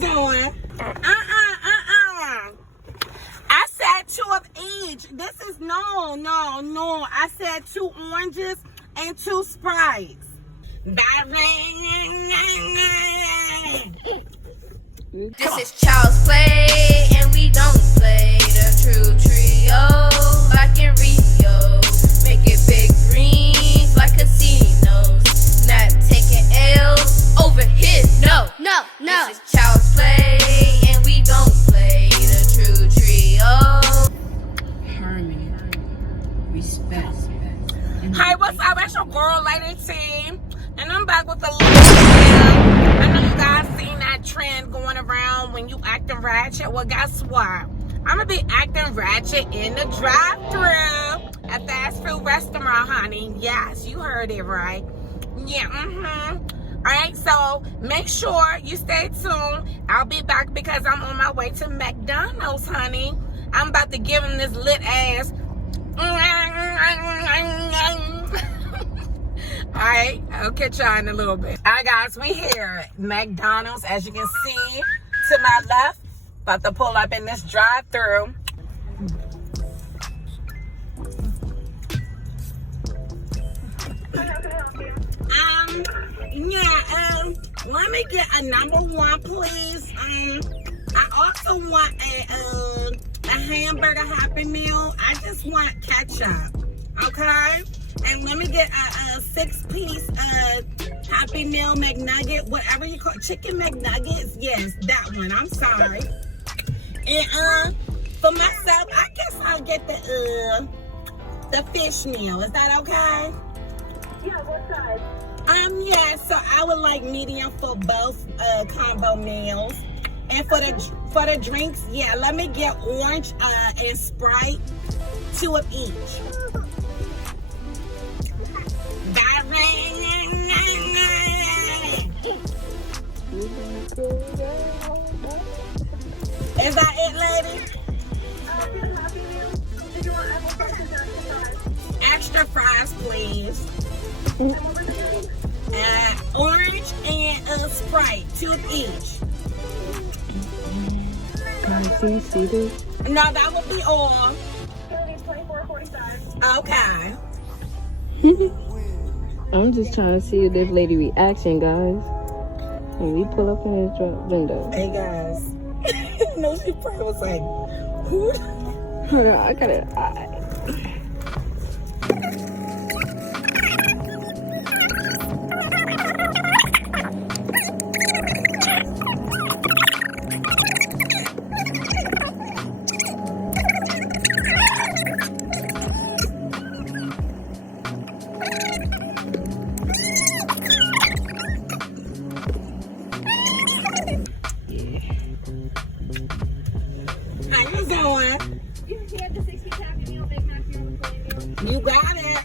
doing? I said 2 of each. This is no. I said 2 oranges and 2 Sprites. This is child's play, and we don't play the true trio. Like in Rio, make it big greens like casinos. Not taking L's over here, no. This is child's play, and we don't play the true trio. Harmony, respect. Hi, what's up? It's your girl, Lady T, and I'm back with a little video. I know you guys seen that trend going around when you acting ratchet. Well, guess what? I'm gonna be acting ratchet in the drive-thru at fast food restaurant, honey. Yes, you heard it right. Yeah, Alright, so make sure you stay tuned. I'll be back because I'm on my way to McDonald's, honey. I'm about to give them this lit ass. Alright, I'll catch y'all in a little bit. Alright, guys, we here at McDonald's. As you can see to my left, about to pull up in this drive-thru. Let me get a #1, please. I also want a hamburger Happy Meal. I just want ketchup, okay? And let me get a 6-piece Happy Meal McNugget, whatever you call it. Chicken McNuggets. Yes, that one. I'm sorry. And for myself, I guess I'll get the fish meal. Is that okay? Yeah, what size? Yeah, so I would like medium for both combo meals. And for the drinks, yeah, let me get orange and Sprite, 2 of each. Is that it, lady? Did you want apple fries or Extra fries, please. Orange and Sprite, 2 of each. Can I see this? No, that will be all. $24.45. Okay. I'm just trying to see this lady reaction, guys. When we pull up in this window. Hey, guys. No, she probably was like, who? Hold on, I gotta. How you doing? You had the 60 Happy Meal, Big Mac Meal, and Plain Meal. You got it.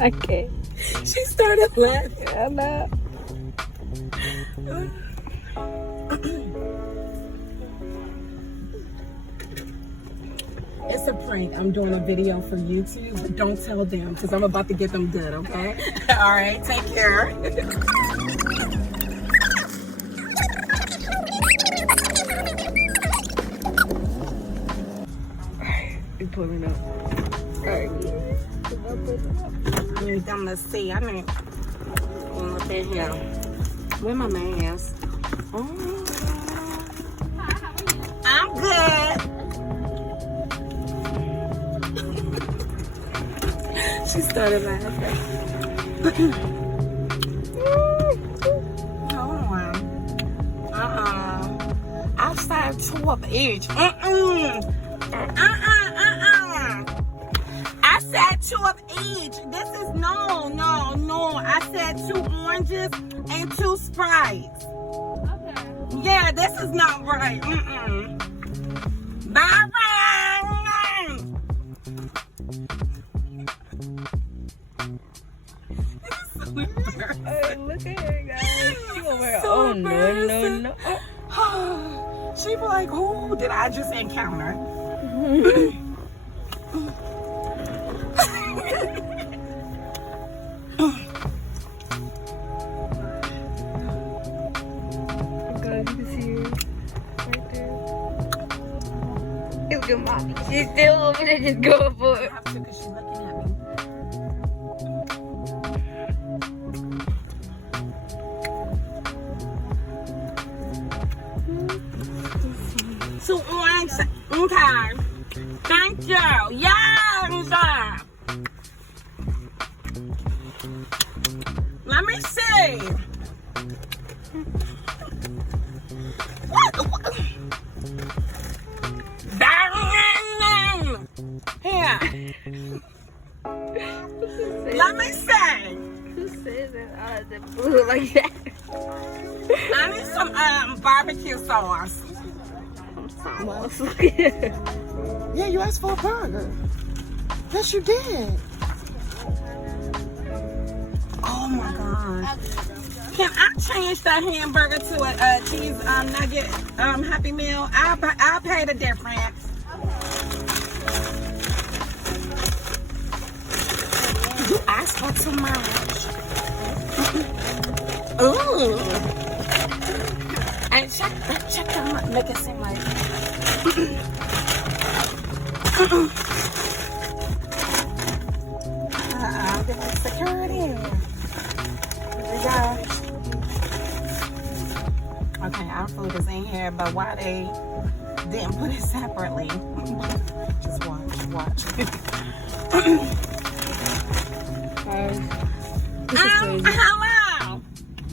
I can't. She started laughing. I'm not. It's a prank. I'm doing a video for YouTube, but don't tell them because I'm about to get them good, okay? All right, take care. You pulling up. Alright. I need them to see. I need going up in here. Where my mask? Oh. I'm good. She started laughing. Hold on. I'll start 2 of each. I said 2 of each. This is no. I said 2 oranges and 2 Sprites. Okay. Yeah, this is not right. Bye. Hey, look at her, guys. She over here. So Oh, no. She be like, who did I just encounter? at mommy. She's still over there just going for I it. have to because she's looking at me. Two orange. Okay. Thank you. Yes. Let me see. What? Dang. Here. Let me see. Who says that out of the blue like that? I need some barbecue sauce. Yeah, you asked for a burger. Yes, you did. Oh my god. Can I change that hamburger to a cheese nugget Happy Meal? I'll pay the difference. You asked for too much. Ooh. And check them up. Make it seem like. Security. Here we go. Okay, our food is in here, but why they didn't put it separately? Just watch.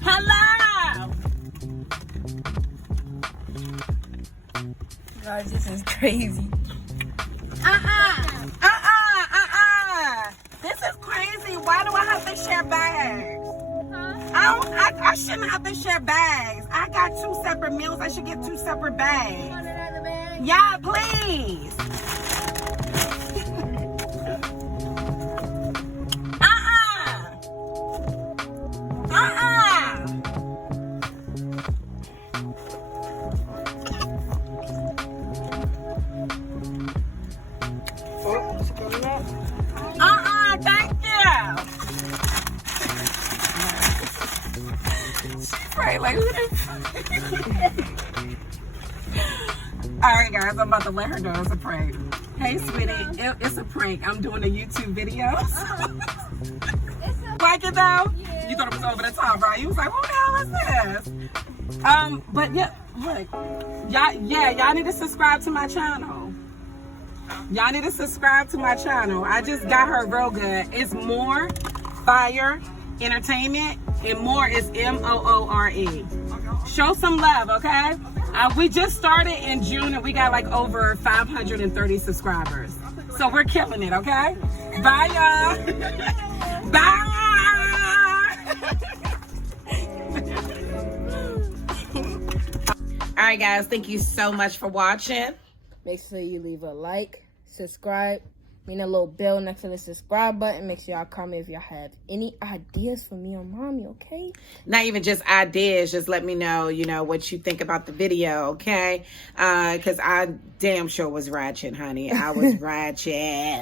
Hello. Guys, this is crazy. This is crazy. Why do I have to share bags? I shouldn't have to share bags. I got 2 separate meals. I should get 2 separate bags. Yeah, please. Thank you. She's right, like, all right, guys, I'm about to let her know it's a prank. Hey, sweetie, it's a prank. I'm doing a YouTube video. Like it though? Yeah. You thought it was over the top, right? You was like, who the hell is this? But yeah, look, y'all need to subscribe to my channel. Y'all need to subscribe to my channel. I just got her real good. It's More Fire Entertainment, and More is MOORE. Show some love, okay? We just started in June and we got like over 530 subscribers. So we're killing it, okay? Bye, y'all. Bye. All right, guys. Thank you so much for watching. Make sure you leave a like, subscribe, ring that little bell next to the subscribe button. Make sure y'all comment if y'all have any ideas for me or mommy, okay? Not even just ideas, just let me know, what you think about the video, okay? Because I damn sure was ratchet, honey. I was ratchet.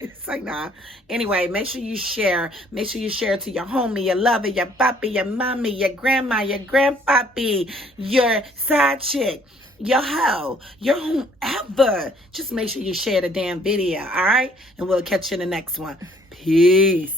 It's like, nah. Anyway, make sure you share. Make sure you share to your homie, your lover, your papi, your mommy, your grandma, your grandpappy, your side chick, your hoe, your whomever. Just make sure you share the damn video, all right? And we'll catch you in the next one. Peace.